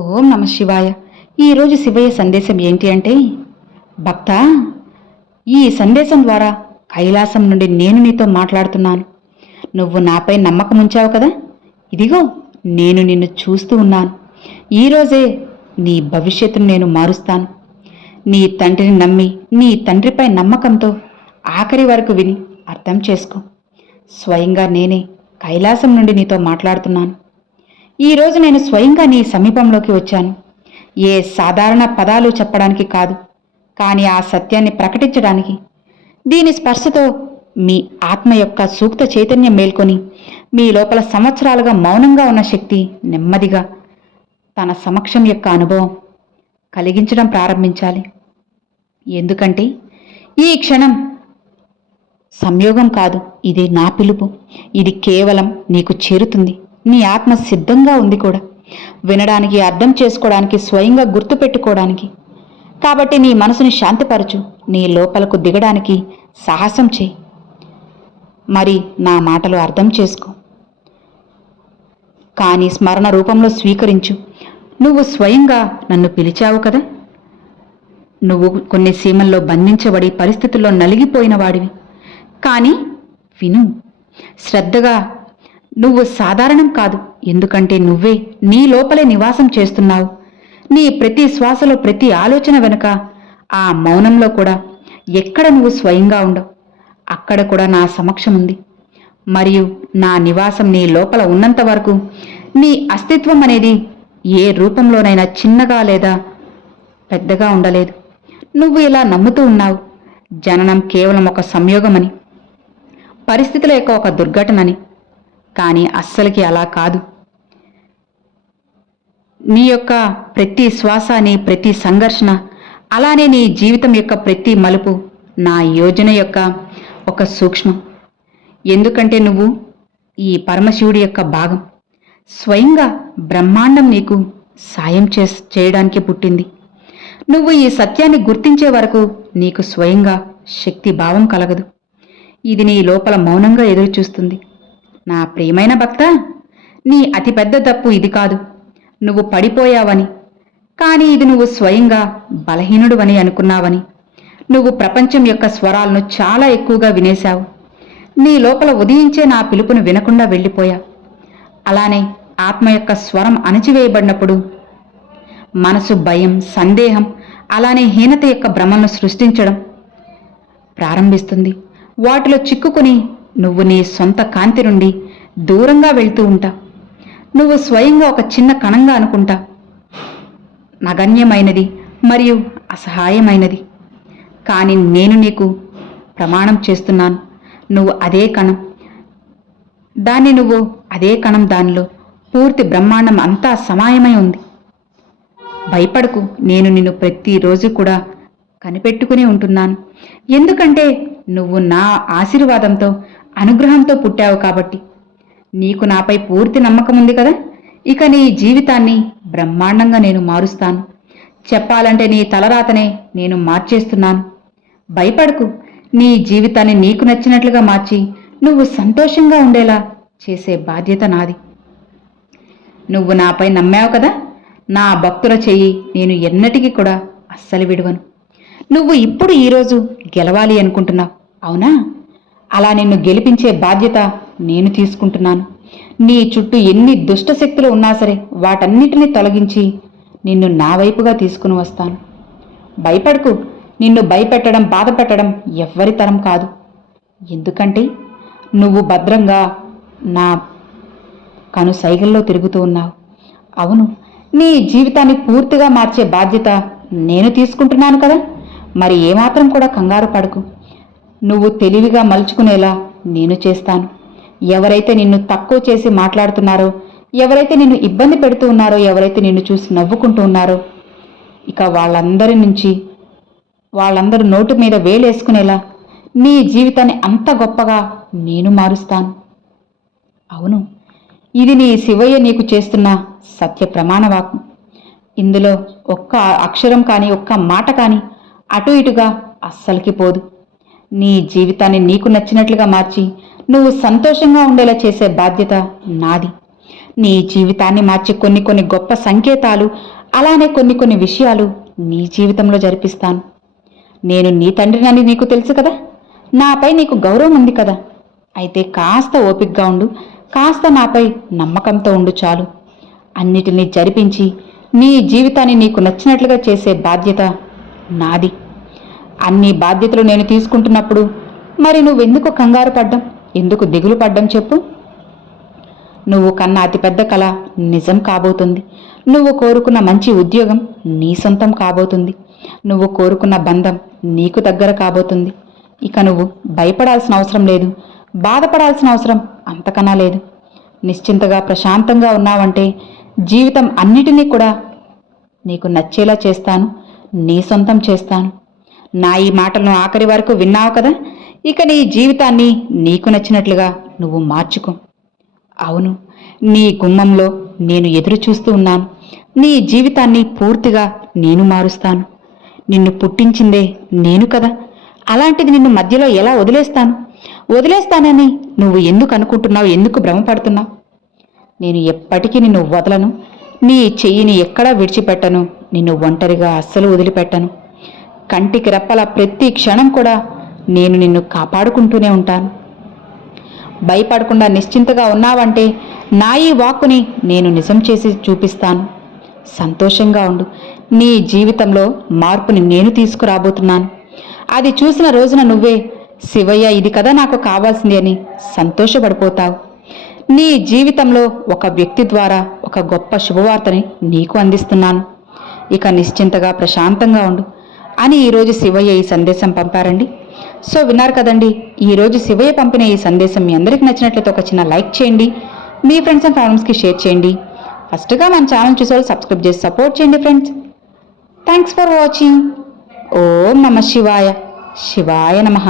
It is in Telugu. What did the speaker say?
ఓం నమ శివాయ. ఈరోజు శివయ్య సందేశం ఏంటి అంటే, భక్తా, ఈ సందేశం ద్వారా కైలాసం నుండి నేను నీతో మాట్లాడుతున్నాను. నువ్వు నాపై నమ్మకం ఉంచావు కదా, ఇదిగో నేను నిన్ను చూస్తూ ఉన్నాను. ఈరోజే నీ భవిష్యత్తును నేను మారుస్తాను. నీ తండ్రిని నమ్మి నీ తండ్రిపై నమ్మకంతో ఆఖరి వరకు విని అర్థం చేసుకో. స్వయంగా నేనే కైలాసం నుండి నీతో మాట్లాడుతున్నాను. ఈరోజు నేను స్వయంగా నీ సమీపంలోకి వచ్చాను. ఏ సాధారణ పదాలు చెప్పడానికి కాదు, కానీ ఆ సత్యాన్ని ప్రకటించడానికి. దీని స్పర్శతో మీ ఆత్మ యొక్క సూక్త చైతన్యం మేల్కొని మీ లోపల సంవత్సరాలుగా మౌనంగా ఉన్న శక్తి నెమ్మదిగా తన సమక్షం యొక్క అనుభవం కలిగించడం ప్రారంభించాలి. ఎందుకంటే ఈ క్షణం సంయోగం కాదు, ఇది నా పిలుపు. ఇది కేవలం నీకు చేరుతుంది. నీ ఆత్మ సిద్ధంగా ఉంది కూడా, వినడానికి, అర్థం చేసుకోవడానికి, స్వయంగా గుర్తుపెట్టుకోవడానికి. కాబట్టి నీ మనసుని శాంతిపరచు, నీ లోపలకు దిగడానికి సాహసం చేయి. మరి నా మాటలు అర్థం చేసుకో, కానీ స్మరణ రూపంలో స్వీకరించు. నువ్వు స్వయంగా నన్ను పిలిచావు కదా. నువ్వు కొన్ని సీమల్లో బంధించబడి పరిస్థితుల్లో నలిగిపోయిన వాడివి. కానీ విను శ్రద్ధగా. నువ్వు సాధారణం కాదు, ఎందుకంటే నువ్వే నీ లోపలే నివాసం చేస్తున్నావు. నీ ప్రతి శ్వాసలో, ప్రతి ఆలోచన వెనుక, ఆ మౌనంలో కూడా ఎక్కడ నువ్వు స్వయంగా ఉండవు, అక్కడ కూడా నా సమక్షం ఉంది. మరియు నా నివాసం నీ లోపల ఉన్నంత వరకు నీ అస్తిత్వం అనేది ఏ రూపంలోనైనా చిన్నగా లేదా పెద్దగా ఉండలేదు. నువ్వు ఇలా నమ్ముతూ ఉన్నావు, జననం కేవలం ఒక సంయోగమని, పరిస్థితుల యొక్క ఒక దుర్ఘటనని. కానీ అస్సలకి అలా కాదు. నీ యొక్క ప్రతి శ్వాస, నీ ప్రతి సంఘర్షణ, అలానే నీ జీవితం యొక్క ప్రతి మలుపు నా యోజన యొక్క ఒక సూక్ష్మం. ఎందుకంటే నువ్వు ఈ పరమశివుడి యొక్క భాగం. స్వయంగా బ్రహ్మాండం నీకు సాయం చేయడానికి పుట్టింది. నువ్వు ఈ సత్యాన్ని గుర్తించే వరకు నీకు స్వయంగా శక్తి భావం కలగదు. ఇది నీ లోపల మౌనంగా ఎదురుచూస్తుంది. నా ప్రియమైన భక్త, నీ అతిపెద్ద తప్పు ఇది కాదు నువ్వు పడిపోయావని, కానీ ఇది నువ్వు స్వయంగా బలహీనుడువని అనుకున్నావని. నువ్వు ప్రపంచం యొక్క స్వరాలను చాలా ఎక్కువగా వినేశావు. నీ లోపల ఉదయించే నా పిలుపును వినకుండా వెళ్ళిపోయావు. అలానే ఆత్మ యొక్క స్వరం అణచివేయబడినప్పుడు మనసు భయం, సందేహం, అలానే హీనత యొక్క భ్రమలను సృష్టించడం ప్రారంభిస్తుంది. వాటిలో చిక్కుకుని నువ్వు నీ సొంత కాంతి నుండి దూరంగా వెళ్తూ ఉంటావు. నువ్వు స్వయంగా ఒక చిన్న కణంగా అనుకుంటా, నగణ్యమైనది మరియు అసహాయమైనది. కానీ నేను నీకు ప్రమాణం చేస్తున్నాను, నువ్వు అదే కణం. దానిలో పూర్తి బ్రహ్మాండం అంతా సమాయమై ఉంది. భయపడకు, నేను నిన్ను ప్రతిరోజు కూడా కనిపెట్టుకుని ఉంటున్నాను. ఎందుకంటే నువ్వు నా ఆశీర్వాదంతో, అనుగ్రహంతో పుట్టావు కాబట్టి. నీకు నాపై పూర్తి నమ్మకం ఉంది కదా. ఇక నీ జీవితాన్ని బ్రహ్మాండంగా నేను మారుస్తాను. చెప్పాలంటే నీ తలరాతనే నేను మార్చేస్తున్నాను. భయపడకు, నీ జీవితాన్ని నీకు నచ్చినట్లుగా మార్చి నువ్వు సంతోషంగా ఉండేలా చేసే బాధ్యత నాది. నువ్వు నాపై నమ్మావు కదా. నా భక్తుల చెయ్యి నేను ఎన్నటికీ కూడా అస్సలు విడువను. నువ్వు ఇప్పుడు ఈరోజు గెలవాలి అనుకుంటున్నావు, అవునా? అలా నిన్ను గెలిపించే బాధ్యత నేను తీసుకుంటున్నాను. నీ చుట్టూ ఎన్ని దుష్టశక్తులు ఉన్నా సరే వాటన్నిటినీ తొలగించి నిన్ను నా వైపుగా తీసుకుని వస్తాను. భయపడకు. నిన్ను భయపెట్టడం, బాధ పెట్టడం ఎవ్వరి తరం కాదు. ఎందుకంటే నువ్వు భద్రంగా నా కనుసైగల్లో తిరుగుతూ ఉన్నావు. అవును, నీ జీవితాన్ని పూర్తిగా మార్చే బాధ్యత నేను తీసుకుంటున్నాను కదా. మరి ఏమాత్రం కూడా కంగారు పడకు. నువ్వు తెలివిగా మలుచుకునేలా నేను చేస్తాను. ఎవరైతే నిన్ను తక్కువ చేసి మాట్లాడుతున్నారో, ఎవరైతే నిన్ను ఇబ్బంది పెడుతూ ఉన్నారో, ఎవరైతే నిన్ను చూసి నవ్వుకుంటూ ఉన్నారో, ఇక వాళ్ళందరూ నోటు మీద వేలేసుకునేలా నీ జీవితాన్ని అంత గొప్పగా నేను మారుస్తాను. అవును, ఇది నీ శివయ్య నీకు చేస్తున్న సత్య ప్రమాణవాక్కు. ఇందులో ఒక్క అక్షరం కానీ, ఒక్క మాట కానీ అటు ఇటుగా అస్సలకి పోదు. నీ జీవితాన్ని నీకు నచ్చినట్లుగా మార్చి నువ్వు సంతోషంగా ఉండేలా చేసే బాధ్యత నాది. నీ జీవితాన్ని మార్చి కొన్ని గొప్ప సంకేతాలు, అలానే కొన్ని విషయాలు నీ జీవితంలో జరిపిస్తాను. నేను నీ తండ్రినని నీకు తెలుసు కదా, నాపై నీకు గౌరవం ఉంది కదా. అయితే కాస్త ఓపికగా ఉండు, కాస్త నాపై నమ్మకంతో ఉండు చాలు. అన్నిటినీ జరిపించి నీ జీవితాన్ని నీకు నచ్చినట్లుగా చేసే బాధ్యత నాది. అన్ని బాధ్యతలు నేను తీసుకుంటున్నప్పుడు మరి నువ్వెందుకు కంగారు పడ్డం, ఎందుకు దిగులు పడ్డం చెప్పు? నువ్వు కన్న అతిపెద్ద కళ నిజం కాబోతుంది. నువ్వు కోరుకున్న మంచి ఉద్యోగం నీ సొంతం కాబోతుంది. నువ్వు కోరుకున్న బంధం నీకు దగ్గర కాబోతుంది. ఇక నువ్వు భయపడాల్సిన అవసరం లేదు, బాధపడాల్సిన అవసరం అంతకన్నా లేదు. నిశ్చింతగా ప్రశాంతంగా ఉన్నావంటే జీవితం అన్నిటినీ కూడా నీకు నచ్చేలా చేస్తాను, నీ సొంతం చేస్తాను. నా ఈ మాటలను ఆఖరి వరకు విన్నావు కదా, ఇక నీ జీవితాన్ని నీకు నచ్చినట్లుగా నువ్వు మార్చుకో. అవును, నీ గుమ్మంలో నేను ఎదురు చూస్తూ ఉన్నాను. నీ జీవితాన్ని పూర్తిగా నేను మారుస్తాను. నిన్ను పుట్టించిందే నేను కదా, అలాంటిది నిన్ను మధ్యలో ఎలా వదిలేస్తానని నువ్వు ఎందుకు అనుకుంటున్నావు, ఎందుకు భ్రమపడుతున్నావు? నేను ఎప్పటికీ నిన్ను వదలను, నీ చెయ్యిని ఎక్కడా విడిచిపెట్టను, నిన్ను ఒంటరిగా అస్సలు వదిలిపెట్టను. కంటికి రెప్పల ప్రతి క్షణం కూడా నేను నిన్ను కాపాడుకుంటూనే ఉంటాను. భయపడకుండా నిశ్చింతగా ఉన్నావంటే నా ఈ వాక్కుని నేను నిజం చేసి చూపిస్తాను. సంతోషంగా ఉండు. నీ జీవితంలో మార్పుని నేను తీసుకురాబోతున్నాను. అది చూసిన రోజున నువ్వే శివయ్య, ఇది కదా నాకు కావాల్సింది అని సంతోషపడిపోతావు. నీ జీవితంలో ఒక వ్యక్తి ద్వారా ఒక గొప్ప శుభవార్తని నీకు అందిస్తున్నాను. ఇక నిశ్చింతగా ప్రశాంతంగా ఉండు అని ఈరోజు శివయ్య ఈ సందేశం పంపారండి. సో విన్నారు కదండి, ఈరోజు శివయ్య పంపిన ఈ సందేశం మీ అందరికీ నచ్చినట్లయితే ఒక చిన్న లైక్ చేయండి, మీ ఫ్రెండ్స్ అండ్ ఫ్యామిలీస్కి షేర్ చేయండి. ఫస్ట్గా మన ఛానల్ చూసేవాళ్ళు సబ్స్క్రైబ్ చేసి సపోర్ట్ చేయండి ఫ్రెండ్స్. Thanks for watching. ఓం నమః శివాయ. శివాయ నమః.